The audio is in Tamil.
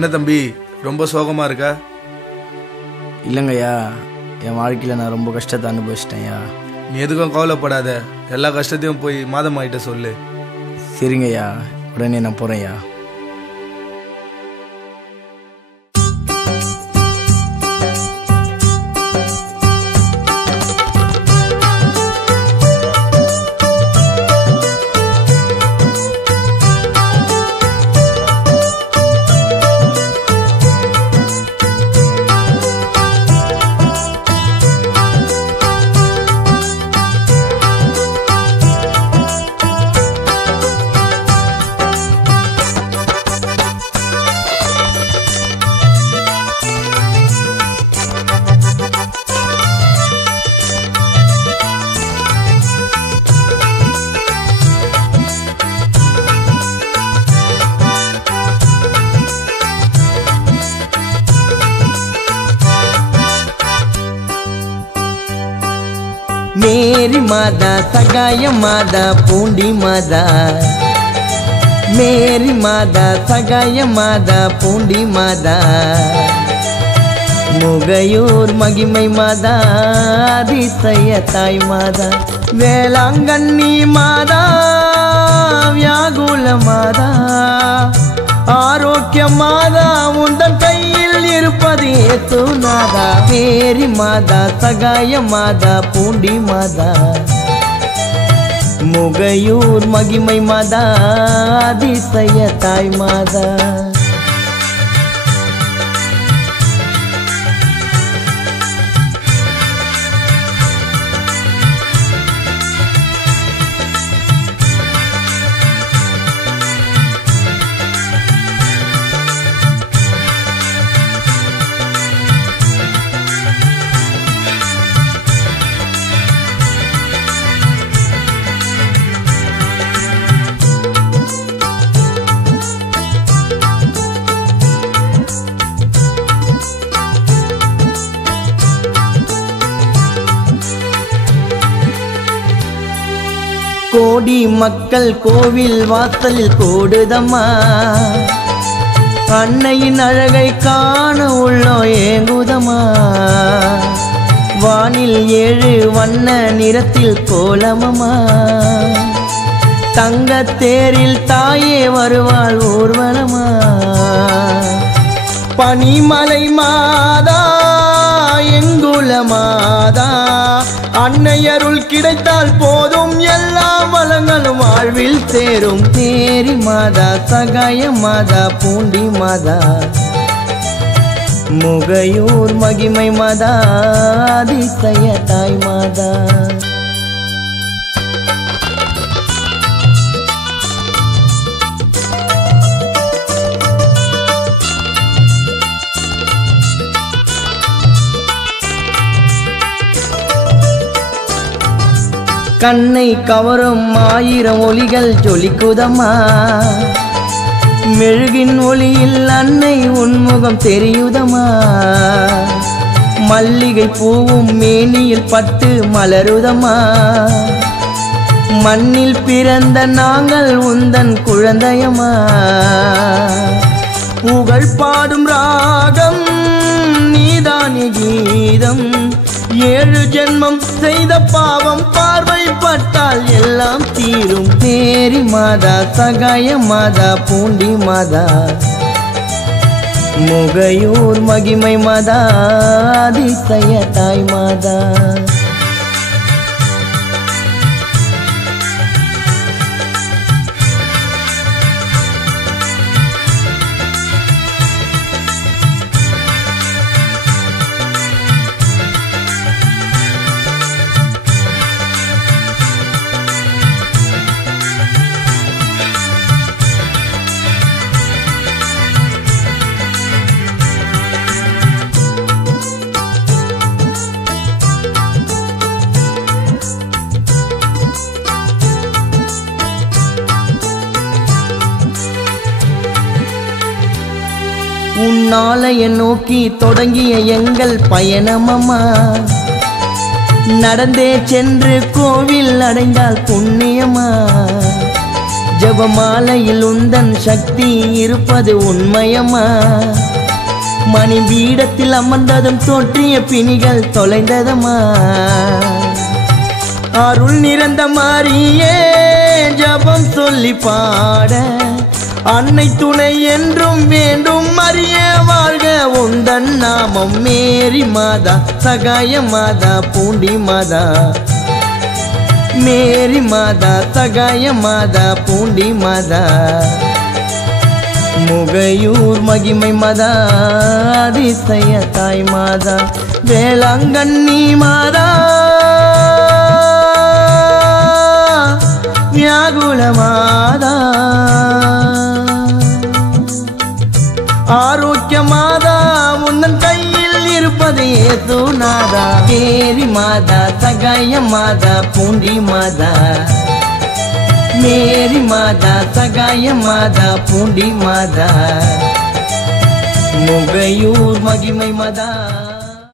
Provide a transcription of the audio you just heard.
என்ன தம்பி ரொம்ப சோகமாக இருக்கா? இல்லைங்கய்யா, என் வாழ்க்கையில் நான் ரொம்ப கஷ்டத்தை அனுபவிச்சிட்டேன்யா. நீ எதுக்கும் கவலைப்படாத, எல்லா கஷ்டத்தையும் போய் மாதம்மாகிட்ட சொல்லு. சரிங்கய்யா, உடனே நான் போகிறேன்யா. मेरी मादा सगाय मादा पूंडी मादा, मेरी मादा सगाय मादा पूंडी मादा, मुगयूर मगिमै मादा அதிசய தாய் மாதா, வேளாங்கண்ணி மாதா வியாகுல மாதா, ஆரோக்கிய மாதா உந்தன் கையில் இருப்பது ஏசுநாதா. மேரி மாதா சகாய மாதா பூண்டி மாதா, முகையூர் மகிமை மாதா அதிசய தாய் மாதா. கோடி மக்கள் கோவில் வாசலில் கூடுதம்மா, அன்னையின் அழகை காண உள்ளோ ஏங்குதம்மா. வானில் 7 வண்ண நிறத்தில் கோலமம்மா, தங்கத்தேரில் தாயே வருவாள் ஊர்வலமா. பனிமலை மாதா எங்குல மாதா, அன்னையருள் கிடைத்தால் போதும் எல்லா வளங்களும் வாழ்வில் சேரும். தேரி மாதா சகாய மாதா பூண்டி மாதா, முகையூர் மகிமை மாதா அதிசய தாய் மாதா. கண்ணை கவரும் 1000 ஒளிகள் ஜொலிக்குதம்மா, மெழுகின் ஒளியில் அன்னை உன்முகம் தெரியுதம்மா. மல்லிகை பூவும் மேனியில் பட்டு மலருதம்மா, மண்ணில் பிறந்த நாங்கள் உந்தன் குழந்தையம்மா. புகழ் பாடும் ராகம் நீதானி கீதம், 7 ஜென்மம் செய்த பாவம் பார்வைப்பட்டால் எல்லாம் தீரும். மேரி மாதா சகாய மாதா பூண்டி மாதா, முகையூர் மகிமை மாதா அதிசய தாய் மாதா. உன்னாலய நோக்கி தொடங்கிய எங்கள் பயணமம்மா, நடந்தே சென்று கோவில் அடைந்தால் புண்ணியமா. ஜபமாலையில் உந்தன் சக்தி இருப்பது உண்மையம்மா மணி பீடத்தில் அமர்ந்ததும் தோற்றிய பிணிகள் தொலைந்ததம்மா அருள் நிறந்த மாறியே ஜபம் சொல்லி பாட அன்னை துணை என்றும் வேண்டும் அறிய வாழ்க உந்தன் நாமம் மேரி மாதா சகாய மாதா பூண்டி மாதா மேரி மாதா சகாய மாதா பூண்டி மாதா முகையூர் மகிமை மாதா அதிசய தாய் மாதா வேளாங்கண்ணி மாதா வியாகுல மாதா ஆரோக்கிய மாதா உந்தன் கையில் இருப்பது ஏசுநாதா மேரி மாதா சகாய மாதா பூண்டி மாதா மேரி மாதா சகாய மாதா பூண்டி மாதா முகையூர் மகிமை மாதா